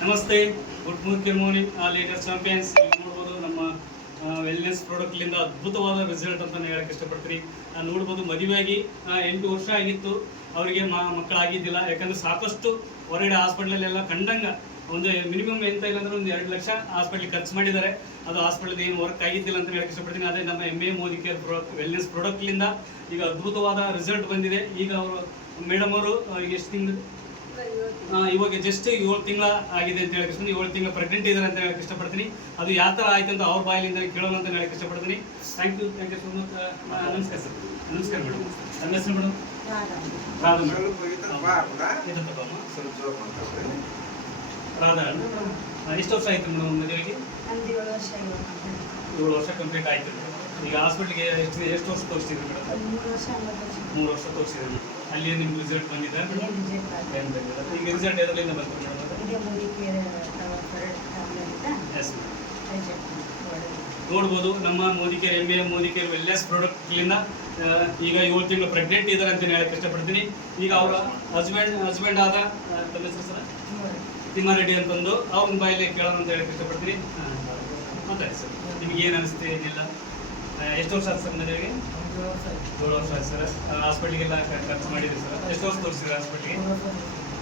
ನಮಸ್ತೆ. Good good morning leader champions. ನೋಡ್ಬೋದು ನಮ್ಮ ವೆಲ್ನೆಸ್ ಪ್ರಾಡಕ್ಟ್ಲಿಂದ ಅದ್ಭುತವಾದ ರಿಸಲ್ಟ್ ಅಂತ ಹೇಳಕ್ಕೆ ಇಷ್ಟಪಡ್ತೀನಿ. ನೋಡ್ಬೋದು ಮದುವೆಯಾಗಿ ಆ, ಎಂಟು ವರ್ಷ ಆಗಿತ್ತು. ಅವರಿಗೆ ಮಕ್ಕಳಾಗಿದ್ದಿಲ್ಲ. ಯಾಕಂದ್ರೆ ಸಾಕಷ್ಟು ಹೊರಗಡೆ ಹಾಸ್ಪಿಟ್ಲಲ್ಲೆಲ್ಲ ಕಂಡಂಗ ಒಂದು ಮಿನಿಮಮ್ ಎಂತ ಇಲ್ಲ ಅಂದ್ರೆ ಒಂದು ಎರಡು ಲಕ್ಷ ಹಾಸ್ಪಿಟ್ಲಿಗೆ ಖರ್ಚು ಮಾಡಿದ್ದಾರೆ. ಅದು ಹಾಸ್ಪಿಟಲ್ ಏನು ವರ್ಕ್ ಆಗಿದ್ದಿಲ್ಲ ಅಂತ ಹೇಳಕ್ಕೆ ಇಷ್ಟಪಡ್ತೀನಿ. ಅದೇ ನಮ್ಮ M A Modicare product wellness ಪ್ರಾಡಕ್ಟ್ಲಿಂದ ಈಗ ಅದ್ಭುತವಾದ ರಿಸಲ್ಟ್ ಬಂದಿದೆ. ಈಗ ಅವರು ಮೇಡಮ್ ಅವರು ಆ, ಎಷ್ಟು ತಿಂಗಳು ಆ, ಇವಾಗ ಜಸ್ಟ್ ಏಳು ತಿಂಗಳ ಆಗಿದೆ ಅಂತ ಹೇಳಿ ಇಷ್ಟಪಡ್ತೀನಿ ಏಳು ತಿಂಗಳ ಪ್ರೆಗ್ನೆಂಟ್ ಇದ್ದಾರೆ ಅಂತ ಹೇಳಕ್ಕೆ ಇಷ್ಟಪಡ್ತೀನಿ. ಅದು ಯಾವ ಥರ ಆಯ್ತು ಅಂತ ಅವ್ರ ಬಾಯಿಲಿಂದ ಕೇಳೋಣ ಅಂತ ಹೇಳಕ್ಕೆ ಇಷ್ಟಪಡ್ತೀನಿ. Thank you thank you so much ನಮಸ್ಕಾರ ಸರ್. ನಮಸ್ಕಾರ ಮೇಡಮ್ ನನ್ನ ಹೆಸರು ಮೇಡಮ್ ರಾಧಾ ರಾಧಾ ಮೇಡಮ್ ಎಷ್ಟು ವರ್ಷ ಆಯಿತು ಮೇಡಮ್ ಮದುವೆಗೆ? ಏಳು ವರ್ಷ ಕಂಪ್ಲೀಟ್ ಆಯಿತು. ಈಗ ಹಾಸ್ಪಿಟ್ಲಿಗೆ ಎಷ್ಟು ಎಷ್ಟು ವರ್ಷ ತೋರಿಸಿದ್ರಿ ಮೇಡಮ್ ಮೂರು ವರ್ಷ ತೋರಿಸಿದ್ರಿ ಅಲ್ಲಿ ನಿಮ್ಗೆ ರಿಸಲ್ಟ್ ಬಂದಿದೆ? ಈಗ ರಿಸಲ್ಟ್ ಎದರಿಂದ ಬಂತು ನೋಡ್ಬೋದು ನಮ್ಮ Modicare M A Modicare wellness ಪ್ರಾಡಕ್ಟ್ಲಿಂದ ಈಗ ಏಳು ತಿಂಗಳು ಪ್ರೆಗ್ನೆಂಟ್ ಇದ್ದಾರೆ ಅಂತ ಹೇಳಕ್ಕೆ ಇಷ್ಟಪಡ್ತೀನಿ. ಈಗ ಅವರ ಹಸ್ಬೆಂಡ್ ಹಸ್ಬೆಂಡ್ ಆದ ತಮ್ಮ ಹೆಸರು ಸರ್? ತಿಮ್ಮಾರೆಡ್ಡಿ. ಅಂತಂದು ಅವ್ರ ಬಾಯಲ್ಲಿ ಕೇಳೋಣ ಅಂತ ಹೇಳಕ್ಕೆ ಇಷ್ಟಪಡ್ತೀನಿ. ಮಾತಾಡಿ ಸರ್. ನಿಮ್ಗೆ ಏನು ಅನಿಸ್ತೀನಿ ಏನಿಲ್ಲ? ಎಷ್ಟು ವರ್ಷ ಆಯ್ತು ಸರ್ ಮದುವೆಗೆ? ಏಳು ವರ್ಷ ಆಯ್ತು ಸರ್. ಹಾಸ್ಪಿಟ್ಲಿಗೆಲ್ಲ ಖರ್ಚು ಮಾಡಿದ್ರಿ ಸರ್. ಎಷ್ಟು ವರ್ಷ ತೋರಿಸಿದ್ರಿ ಹಾಸ್ಪಿಟ್ಲಿಗೆ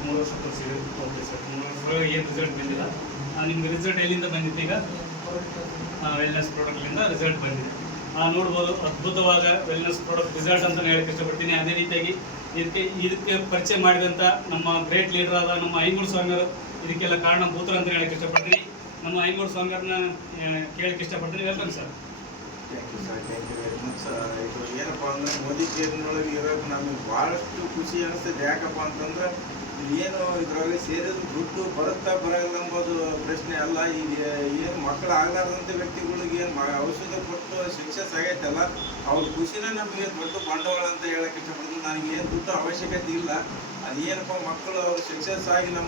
ಮೂರು ವರ್ಷ ತೋರಿಸಿದ್ರಿ ಓಕೆ ಸರ್ ಮೂರು ವರ್ಷ ಏನು ರಿಸಲ್ಟ್ ಬಂದಿಲ್ಲ. ನಿಮ್ಗೆ ರಿಸಲ್ಟ್ ಎಲ್ಲಿಂದ ಬಂದಿತ್ತು ಈಗ? ವೆಲ್ನೆಸ್ ಪ್ರಾಡಕ್ಟ್ಲಿಂದ ರಿಸಲ್ಟ್ ಬಂದಿದೆ. ನೋಡ್ಬೋದು ಅದ್ಭುತವಾದ ವೆಲ್ನೆಸ್ ಪ್ರಾಡಕ್ಟ್ ರಿಸಲ್ಟ್ ಅಂತ ಹೇಳಕ್ಕೆ ಇಷ್ಟಪಡ್ತೀನಿ. ಅದೇ ರೀತಿಯಾಗಿ ಇದಕ್ಕೆ ಇದಕ್ಕೆ ಪರಿಚಯ ಮಾಡಿದಂಥ ನಮ್ಮ ಗ್ರೇಟ್ ಲೀಡರ್ ಆದ ನಮ್ಮ ಐಮೂರು ಸ್ವಾಮಿಯವರು ಇದಕ್ಕೆಲ್ಲ ಕಾರಣ ಭೂತರು ಅಂತ ಹೇಳಕ್ಕೆ ಇಷ್ಟಪಡ್ತೀನಿ. ನಮ್ಮ ಐಮೂರು ಸ್ವಾಮಿಯವ್ರನ್ನ ಕೇಳಕ್ಕೆ ಇಷ್ಟಪಡ್ತೀನಿ. Welcome sir thank you sir thank you very much ಇದು ಏನಪ್ಪ ಅಂದ್ರೆ ಮೋದಿ ಕೇಂದ್ರೊಳಗೆ ಇರೋದು ನಮಗೆ ಭಾಳಷ್ಟು ಖುಷಿ ಅನಿಸ್ತದೆ ಯಾಕಪ್ಪ ಅಂತಂದ್ರೆ ಏನು ಇದರಲ್ಲಿ ಸೇರಿದ ದುಡ್ಡು ಬರುತ್ತಾ ಬರಲ್ಲ ಎಂಬುದು ಪ್ರಶ್ನೆ ಅಲ್ಲ. ಈಗ ಏನು ಮಕ್ಕಳು ಆಗಲಾರ್ದಂಥ ವ್ಯಕ್ತಿಗಳಿಗೆ ಏನು ಔಷಧ ಕೊಟ್ಟು ಸಕ್ಸಸ್ ಆಗೈತಲ್ಲ ಅವ್ರ ಖುಷಿನೇ ನಮಗೆ ದೊಡ್ಡ ಬಂಡವಾಳ ಅಂತ ಹೇಳಕ್ಕೆ ಇಷ್ಟಪಡ್ತೀನಿ. ನನಗೆ ಏನು ದುಡ್ಡು ಅವಶ್ಯಕತೆ ಇಲ್ಲ. ಅದೇನಪ್ಪ ಮಕ್ಕಳು ಅವ್ರು ಸಕ್ಸಸ್ ಆಗಿ ನಮ್ಮ